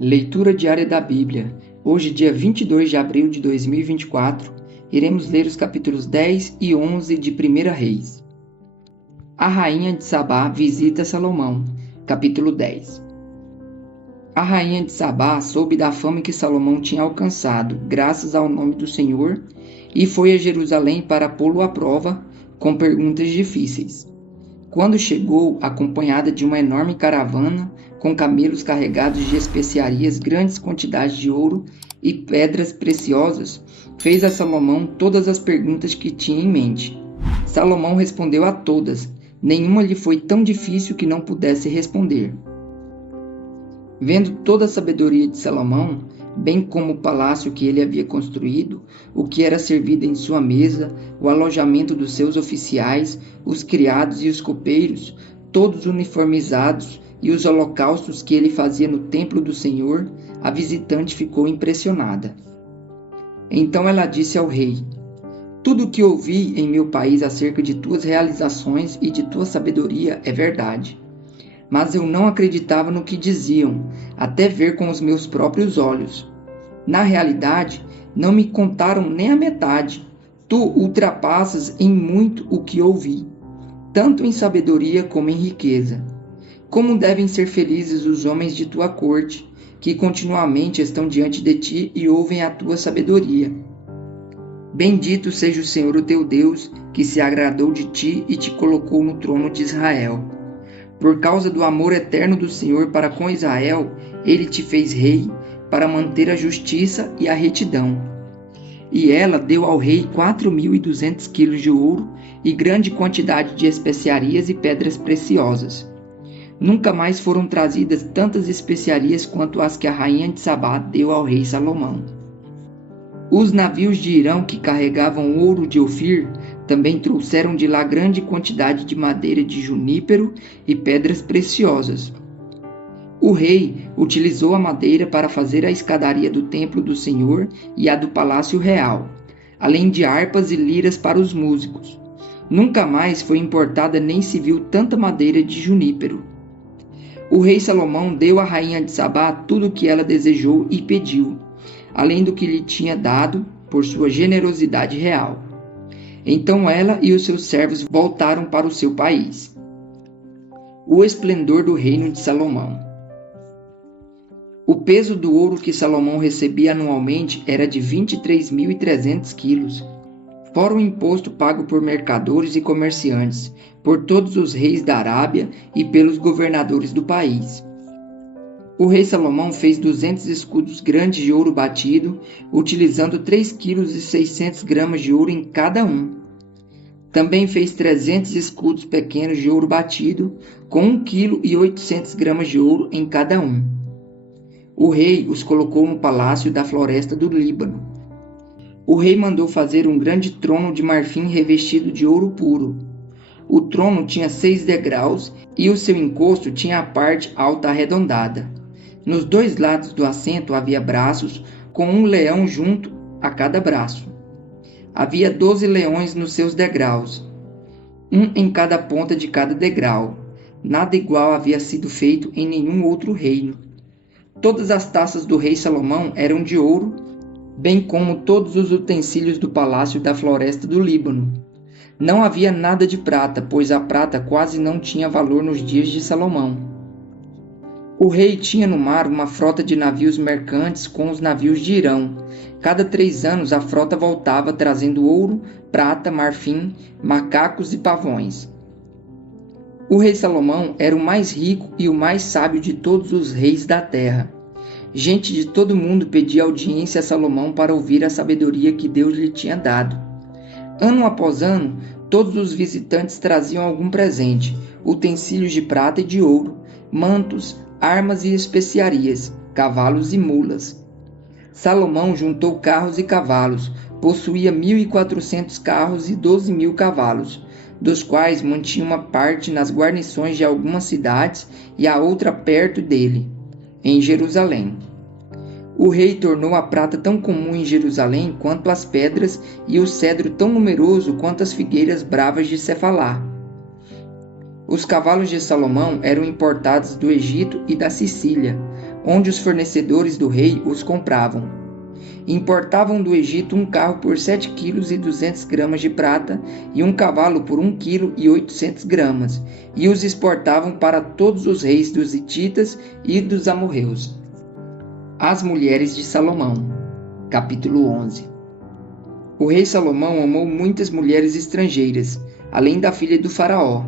Leitura diária da Bíblia. Hoje, dia 22 de abril de 2024, iremos ler os capítulos 10 e 11 de 1 Reis. A rainha de Sabá visita Salomão. Capítulo 10. A rainha de Sabá soube da fama que Salomão tinha alcançado, graças ao nome do Senhor, e foi a Jerusalém para pô-lo à prova com perguntas difíceis. Quando chegou, acompanhada de uma enorme caravana, com camelos carregados de especiarias, grandes quantidades de ouro e pedras preciosas, fez a Salomão todas as perguntas que tinha em mente. Salomão respondeu a todas, nenhuma lhe foi tão difícil que não pudesse responder. Vendo toda a sabedoria de Salomão, bem como o palácio que ele havia construído, o que era servido em sua mesa, o alojamento dos seus oficiais, os criados e os copeiros, todos uniformizados, e os holocaustos que ele fazia no templo do Senhor, a visitante ficou impressionada. Então ela disse ao rei: tudo o que ouvi em meu país acerca de tuas realizações e de tua sabedoria é verdade. Mas eu não acreditava no que diziam, até ver com os meus próprios olhos. Na realidade, não me contaram nem a metade. Tu ultrapassas em muito o que ouvi, tanto em sabedoria como em riqueza. Como devem ser felizes os homens de tua corte, que continuamente estão diante de ti e ouvem a tua sabedoria. Bendito seja o Senhor o teu Deus, que se agradou de ti e te colocou no trono de Israel. Por causa do amor eterno do Senhor para com Israel, ele te fez rei, para manter a justiça e a retidão. E ela deu ao rei 4.200 quilos de ouro e grande quantidade de especiarias e pedras preciosas. Nunca mais foram trazidas tantas especiarias quanto as que a rainha de Sabá deu ao rei Salomão. Os navios de Irão que carregavam ouro de Ofir também trouxeram de lá grande quantidade de madeira de junípero e pedras preciosas. O rei utilizou a madeira para fazer a escadaria do templo do Senhor e a do palácio real, além de harpas e liras para os músicos. Nunca mais foi importada nem se viu tanta madeira de junípero. O rei Salomão deu à rainha de Sabá tudo o que ela desejou e pediu, além do que lhe tinha dado por sua generosidade real. Então ela e os seus servos voltaram para o seu país. O esplendor do reino de Salomão. O peso do ouro que Salomão recebia anualmente era de 23.300 quilos, fora o imposto pago por mercadores e comerciantes, por todos os reis da Arábia e pelos governadores do país. O rei Salomão fez 200 escudos grandes de ouro batido, utilizando 3,6 kg de ouro em cada um. Também fez 300 escudos pequenos de ouro batido, com 1,8 kg de ouro em cada um. O rei os colocou no palácio da floresta do Líbano. O rei mandou fazer um grande trono de marfim revestido de ouro puro. O trono tinha 6 degraus e o seu encosto tinha a parte alta arredondada. Nos 2 lados do assento havia braços, com um leão junto a cada braço. Havia 12 leões nos seus degraus, um em cada ponta de cada degrau. Nada igual havia sido feito em nenhum outro reino. Todas as taças do rei Salomão eram de ouro, bem como todos os utensílios do palácio da floresta do Líbano. Não havia nada de prata, pois a prata quase não tinha valor nos dias de Salomão. O rei tinha no mar uma frota de navios mercantes com os navios de Irão. Cada 3 anos a frota voltava trazendo ouro, prata, marfim, macacos e pavões. O rei Salomão era o mais rico e o mais sábio de todos os reis da terra. Gente de todo mundo pedia audiência a Salomão para ouvir a sabedoria que Deus lhe tinha dado. Ano após ano, todos os visitantes traziam algum presente, utensílios de prata e de ouro, mantos, armas e especiarias, cavalos e mulas. Salomão juntou carros e cavalos, possuía 1.400 carros e 12.000 cavalos, dos quais mantinha uma parte nas guarnições de algumas cidades e a outra perto dele, em Jerusalém. O rei tornou a prata tão comum em Jerusalém quanto as pedras e o cedro tão numeroso quanto as figueiras bravas de Cefalá. Os cavalos de Salomão eram importados do Egito e da Sicília. onde os fornecedores do rei os compravam. Importavam do Egito um carro por 7,2 kg de prata e um cavalo por 1,8 kg, e os exportavam para todos os reis dos hititas e dos amorreus. As mulheres de Salomão. Capítulo 11. O rei Salomão amou muitas mulheres estrangeiras, além da filha do faraó.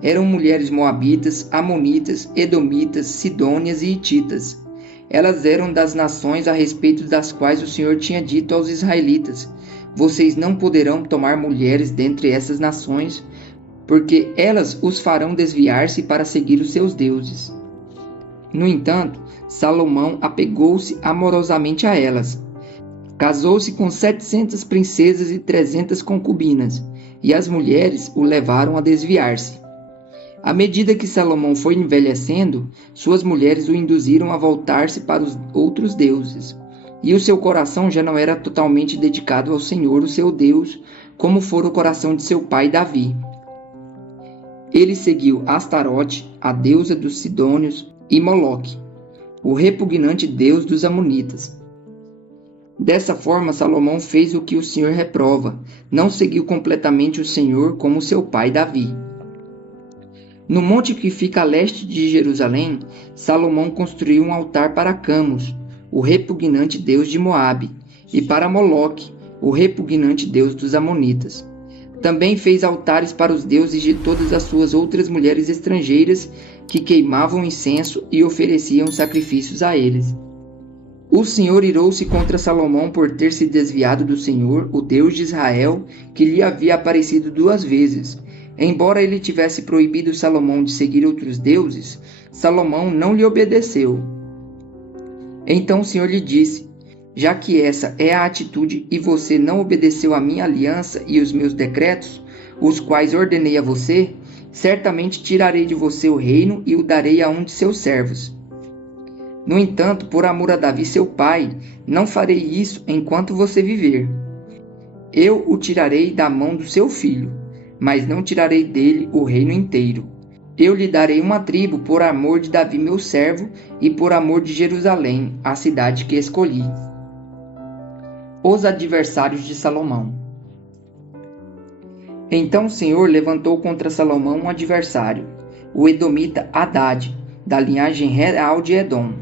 Eram mulheres moabitas, amonitas, edomitas, sidônias e hititas. Elas eram das nações a respeito das quais o Senhor tinha dito aos israelitas: vocês não poderão tomar mulheres dentre essas nações, porque elas os farão desviar-se para seguir os seus deuses. No entanto, Salomão apegou-se amorosamente a elas. Casou-se com 700 princesas e 300 concubinas, e as mulheres o levaram a desviar-se. À medida que Salomão foi envelhecendo, suas mulheres o induziram a voltar-se para os outros deuses, e o seu coração já não era totalmente dedicado ao Senhor, o seu Deus, como fora o coração de seu pai Davi. Ele seguiu Astarote, a deusa dos Sidônios, e Moloque, o repugnante deus dos Amonitas. Dessa forma, Salomão fez o que o Senhor reprova, não seguiu completamente o Senhor como seu pai Davi. No monte que fica a leste de Jerusalém, Salomão construiu um altar para Camus, o repugnante deus de Moabe, e para Moloque, o repugnante deus dos Amonitas. Também fez altares para os deuses de todas as suas outras mulheres estrangeiras que queimavam incenso e ofereciam sacrifícios a eles. O Senhor irou-se contra Salomão por ter se desviado do Senhor, o Deus de Israel, que lhe havia aparecido 2 vezes. Embora ele tivesse proibido Salomão de seguir outros deuses, Salomão não lhe obedeceu. Então o Senhor lhe disse: já que essa é a atitude e você não obedeceu à minha aliança e os meus decretos, os quais ordenei a você, certamente tirarei de você o reino e o darei a um de seus servos. No entanto, por amor a Davi seu pai, não farei isso enquanto você viver. Eu o tirarei da mão do seu filho, mas não tirarei dele o reino inteiro. Eu lhe darei uma tribo por amor de Davi meu servo e por amor de Jerusalém, a cidade que escolhi. Os adversários de Salomão. Então o Senhor levantou contra Salomão um adversário, o edomita Hadade, da linhagem real de Edom.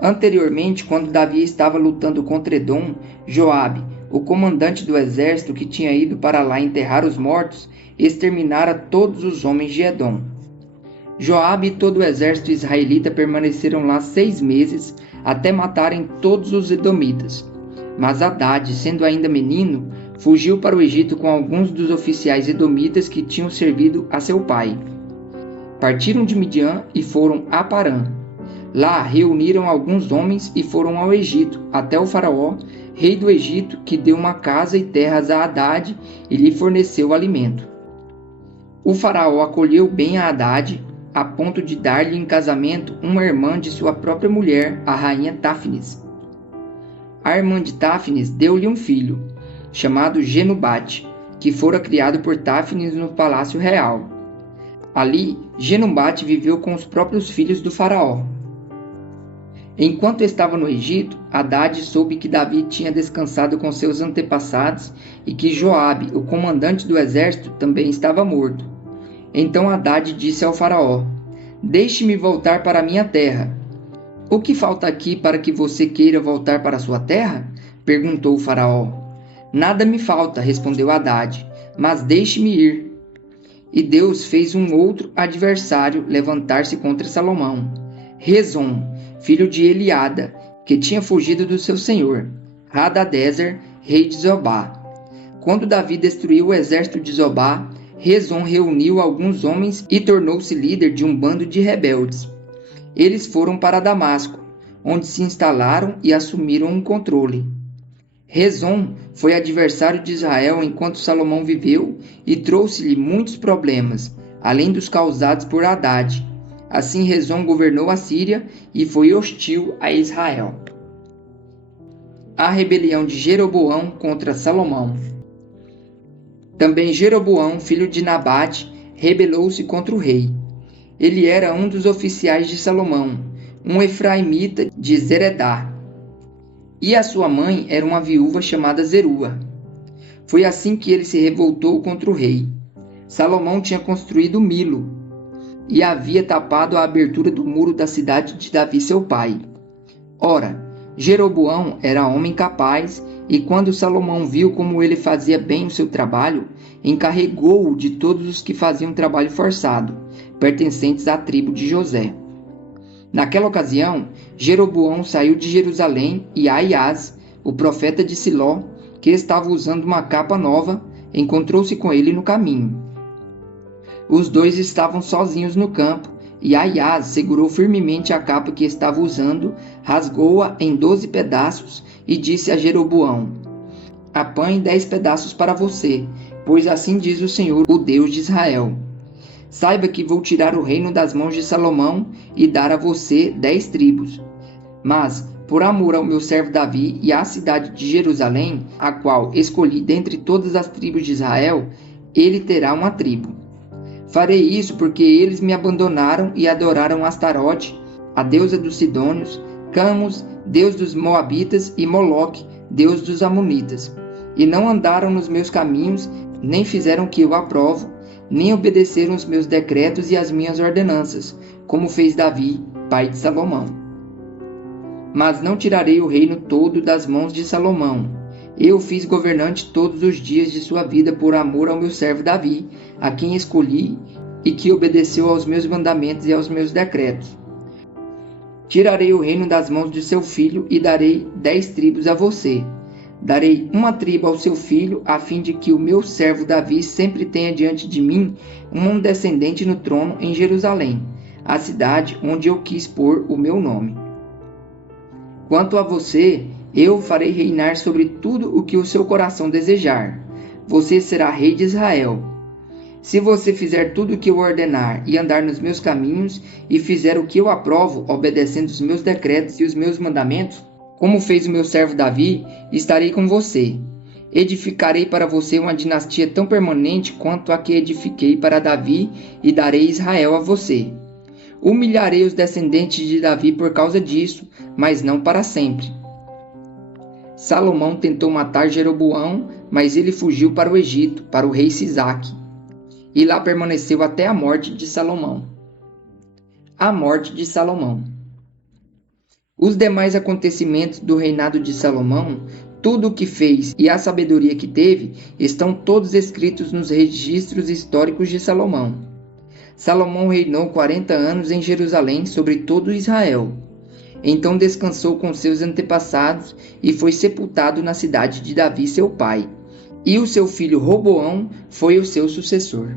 Anteriormente, quando Davi estava lutando contra Edom, Joabe, o comandante do exército que tinha ido para lá enterrar os mortos, exterminara todos os homens de Edom. Joabe e todo o exército israelita permaneceram lá 6 meses, até matarem todos os edomitas. Mas Hadade, sendo ainda menino, fugiu para o Egito com alguns dos oficiais edomitas que tinham servido a seu pai. Partiram de Midian e foram a Parã. Lá reuniram alguns homens e foram ao Egito, até o faraó, rei do Egito, que deu uma casa e terras a Hadade e lhe forneceu alimento. O faraó acolheu bem a Hadade, a ponto de dar-lhe em casamento uma irmã de sua própria mulher, a rainha Táfnis. A irmã de Táfnis deu-lhe um filho, chamado Genubate, que fora criado por Táfnis no palácio real. Ali, Genubate viveu com os próprios filhos do faraó. Enquanto estava no Egito, Hadade soube que Davi tinha descansado com seus antepassados e que Joabe, o comandante do exército, também estava morto. Então Hadade disse ao faraó: deixe-me voltar para a minha terra. O que falta aqui para que você queira voltar para a sua terra? Perguntou o faraó. Nada me falta, respondeu Hadade, mas deixe-me ir. E Deus fez um outro adversário levantar-se contra Salomão, Rezon, filho de Eliada, que tinha fugido do seu senhor, Hadadezer, rei de Zobá. Quando Davi destruiu o exército de Zobá, Rezon reuniu alguns homens e tornou-se líder de um bando de rebeldes. Eles foram para Damasco, onde se instalaram e assumiram um controle. Rezon foi adversário de Israel enquanto Salomão viveu e trouxe-lhe muitos problemas, além dos causados por Hadade. Assim Rezon governou a Síria e foi hostil a Israel. A rebelião de Jeroboão contra Salomão. Também Jeroboão, filho de Nabate, rebelou-se contra o rei. Ele era um dos oficiais de Salomão, um efraimita de Zeredá, e a sua mãe era uma viúva chamada Zerua. Foi assim que ele se revoltou contra o rei. Salomão tinha construído Milo e havia tapado a abertura do muro da cidade de Davi seu pai. Ora, Jeroboão era homem capaz, e quando Salomão viu como ele fazia bem o seu trabalho, encarregou-o de todos os que faziam trabalho forçado, pertencentes à tribo de José. Naquela ocasião, Jeroboão saiu de Jerusalém e Aias, o profeta de Siló, que estava usando uma capa nova, encontrou-se com ele no caminho. Os dois estavam sozinhos no campo, e Aias segurou firmemente a capa que estava usando, rasgou-a em 12 pedaços e disse a Jeroboão: Apanhe 10 pedaços para você, pois assim diz o Senhor, o Deus de Israel. Saiba que vou tirar o reino das mãos de Salomão e dar a você 10 tribos. Mas, por amor ao meu servo Davi e à cidade de Jerusalém, a qual escolhi dentre todas as tribos de Israel, ele terá uma tribo. Farei isso porque eles me abandonaram e adoraram Astarote, a deusa dos Sidônios, Camus, deus dos Moabitas, e Moloque, deus dos Amonitas. E não andaram nos meus caminhos, nem fizeram o que eu aprovo, nem obedeceram os meus decretos e as minhas ordenanças, como fez Davi, pai de Salomão. Mas não tirarei o reino todo das mãos de Salomão. Eu o fiz governante todos os dias de sua vida por amor ao meu servo Davi, a quem escolhi e que obedeceu aos meus mandamentos e aos meus decretos. Tirarei o reino das mãos de seu filho e darei 10 tribos a você. Darei uma tribo ao seu filho, a fim de que o meu servo Davi sempre tenha diante de mim um descendente no trono em Jerusalém, a cidade onde eu quis pôr o meu nome. Quanto a você, eu o farei reinar sobre tudo o que o seu coração desejar. Você será rei de Israel. Se você fizer tudo o que eu ordenar e andar nos meus caminhos e fizer o que eu aprovo, obedecendo os meus decretos e os meus mandamentos, como fez o meu servo Davi, estarei com você. Edificarei para você uma dinastia tão permanente quanto a que edifiquei para Davi e darei Israel a você. Humilharei os descendentes de Davi por causa disso, mas não para sempre. Salomão tentou matar Jeroboão, mas ele fugiu para o Egito, para o rei Sisaque, e lá permaneceu até a morte de Salomão. A morte de Salomão. Os demais acontecimentos do reinado de Salomão, tudo o que fez e a sabedoria que teve, estão todos escritos nos registros históricos de Salomão. Salomão reinou 40 anos em Jerusalém sobre todo Israel. Então descansou com seus antepassados e foi sepultado na cidade de Davi seu pai. E o seu filho Roboão foi o seu sucessor.